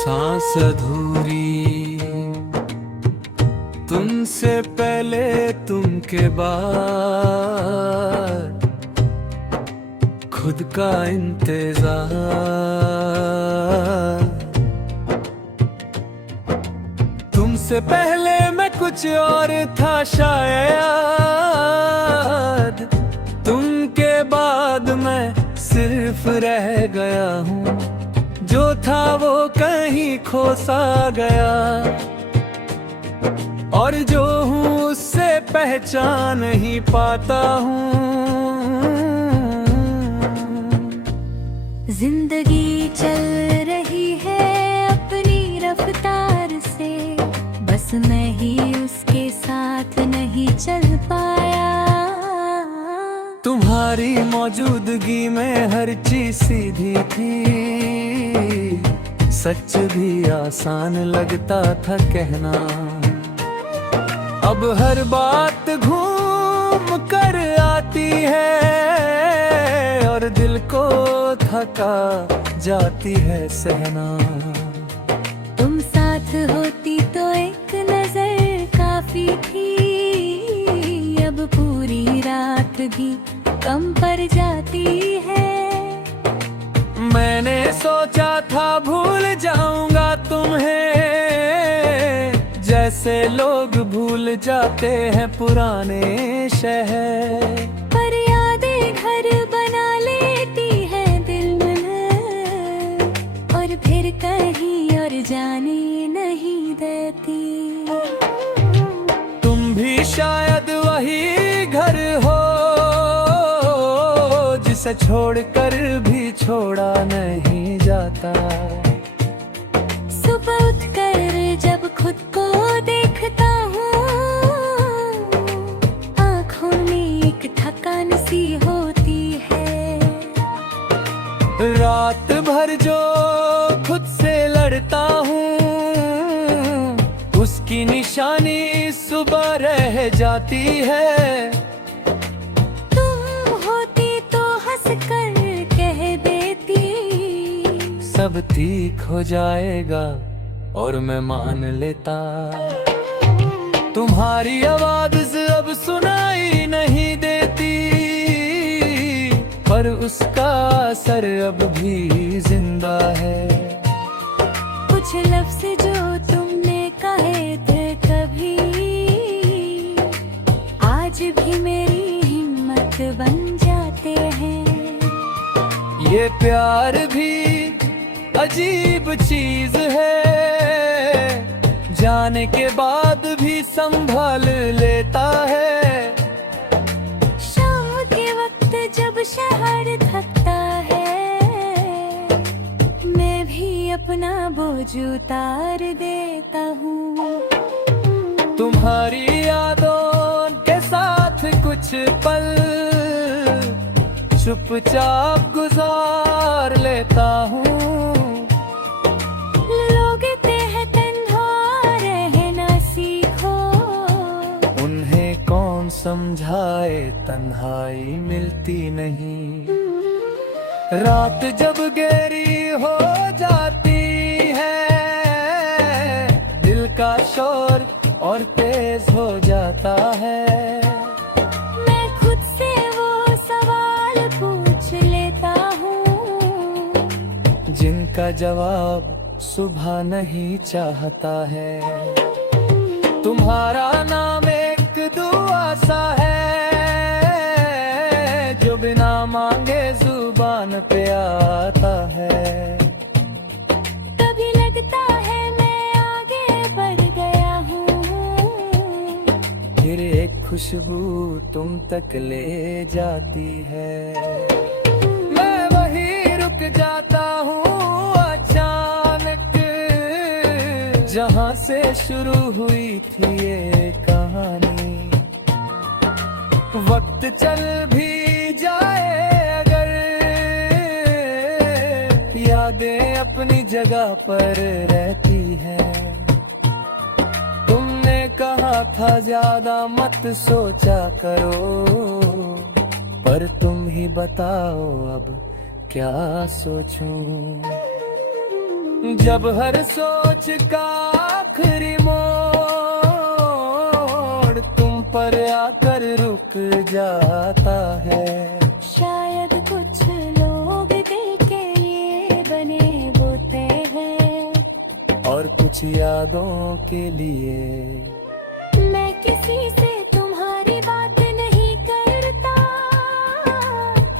सांस अधूरी, तुमसे पहले तुम के बाद, खुद का इंतजार। तुमसे पहले मैं कुछ और था शायद, तुम के बाद मैं सिर्फ रह गया हूँ। जो था वो कहीं खो सा गया, और जो हूँ उससे पहचान ही पाता हूँ। जिंदगी चल रही है अपनी रफ्तार से, बस मैं ही उसके साथ नहीं चल पाया। तुम्हारी मौजूदगी में हर चीज सीधी थी, सच भी आसान लगता था कहना। अब हर बात घूम कर आती है, और दिल को थका जाती है सहना। तुम साथ होती तो एक नजर काफी थी, अब पूरी रात भी कम पड़ जाती है। मैंने सोचा था भूल जाऊंगा तुम्हें, जैसे लोग भूल जाते हैं पुराने शहर। पर यादें घर बना लेती है दिल में, और फिर कहीं और जाने नहीं देती। तुम भी शायद वही घर हो, जिसे छोड़कर भी छोड़ा नहीं जाता। सुबह उठकर जब खुद को देखता हूँ, आँखों में एक थकान सी होती है। रात भर जो खुद से लड़ता हूँ, उसकी निशानी सुबह रह जाती है। तुम होती तो हंस कर कह देती, सब ठीक हो जाएगा, और मैं मान लेता। तुम्हारी आवाज अब सुनाई नहीं देती, पर उसका असर अब भी जिंदा है। कुछ लफ्ज़ जो तुमने कहे थे कभी, आज भी मेरी हिम्मत बन जाते हैं। ये प्यार भी अजीब चीज है, जाने के बाद भी संभाल लेता है। शाम के वक्त जब शहर थकता है, मैं भी अपना बोझ उतार देता हूँ। तुम्हारी यादों के साथ कुछ पल चुपचाप गुजार लेता हूँ। लोग कहते हैं तन्हा रहना सीखो, उन्हें कौन समझाए तन्हाई मिलती नहीं। रात जब गहरी हो जाती है, दिल का शोर और तेज हो जाता है। मैं खुद से वो सवाल पूछ लेता हूँ, जिनका जवाब सुबह नहीं चाहता है। तुम्हारा नाम एक दुआ सा है, जो बिना मांगे जुबान पे आता है। कभी लगता है मैं आगे बढ़ गया हूँ, फिर एक खुशबू तुम तक ले जाती है। मैं वहीं रुक जाता हूँ अचानक, जहाँ से शुरू हुई थी ये कहानी। वक्त चल भी जाए अगर, यादें अपनी जगह पर रहती हैं। तुमने कहा था ज्यादा मत सोचा करो, पर तुम ही बताओ अब क्या सोचूं। जब हर सोच का आखिरी मोड़ तुम पर आकर रुक जाता है। शायद कुछ लोग दिल के ये बने होते हैं, और कुछ यादों के लिए मैं किसी से तुम्हारी बात नहीं करता,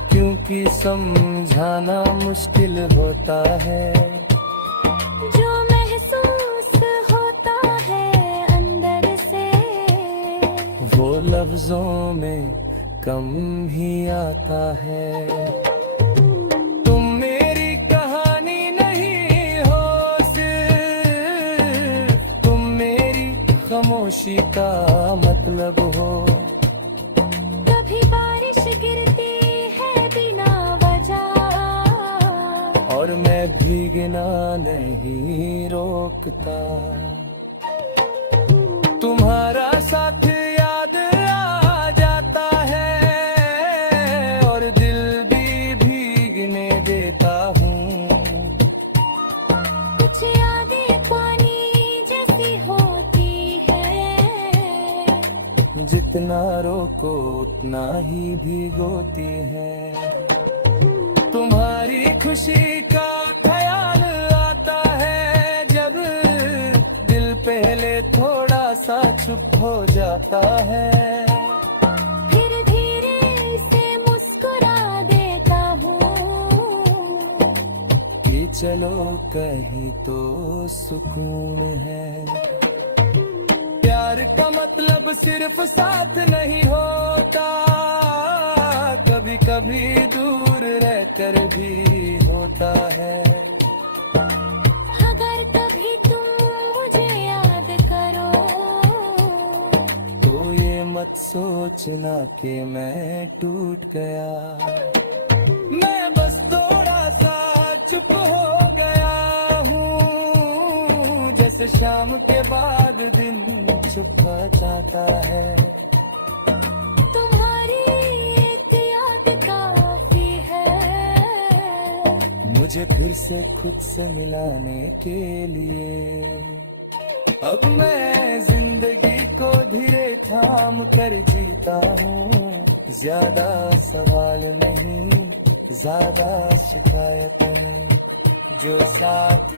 क्योंकि समझाना मुश्किल होता है। जो महसूस होता है अंदर से वो लफ्जों में कम ही आता है। तुम मेरी कहानी नहीं हो सिर्फ, तुम मेरी खामोशी का मतलब हो। कभी बारिश गिरती है बिना वजह, और मैं भीगना नहीं रोकता। तुम्हारा साथ याद आ जाता है, और दिल भी भीगने देता हूँ। कुछ यादें पानी जैसी होती है, जितना रोको उतना ही भिगोती है। तुम्हारी खुशी का ख्याल आता है जब दिल पहले थोड़ा सा चुप हो जाता है। फिर धीरे से मुस्कुरा देता हूँ कि चलो कहीं तो सुकून है। प्यार का मतलब सिर्फ साथ नहीं होता, कभी कभी दूर रहकर भी होता है। अगर कभी तुम मुझे याद करो, तो ये मत सोचना कि मैं टूट गया। मैं बस थोड़ा सा चुप हो गया हूँ, जैसे शाम के बाद दिन चुप हो जाता है। तुम्हारी एक याद काफी है मुझे फिर से खुद से मिलाने के लिए। अब मैं जिंदगी को धीरे थाम कर जीता हूँ। ज्यादा सवाल नहीं, ज्यादा शिकायत नहीं, जो साथ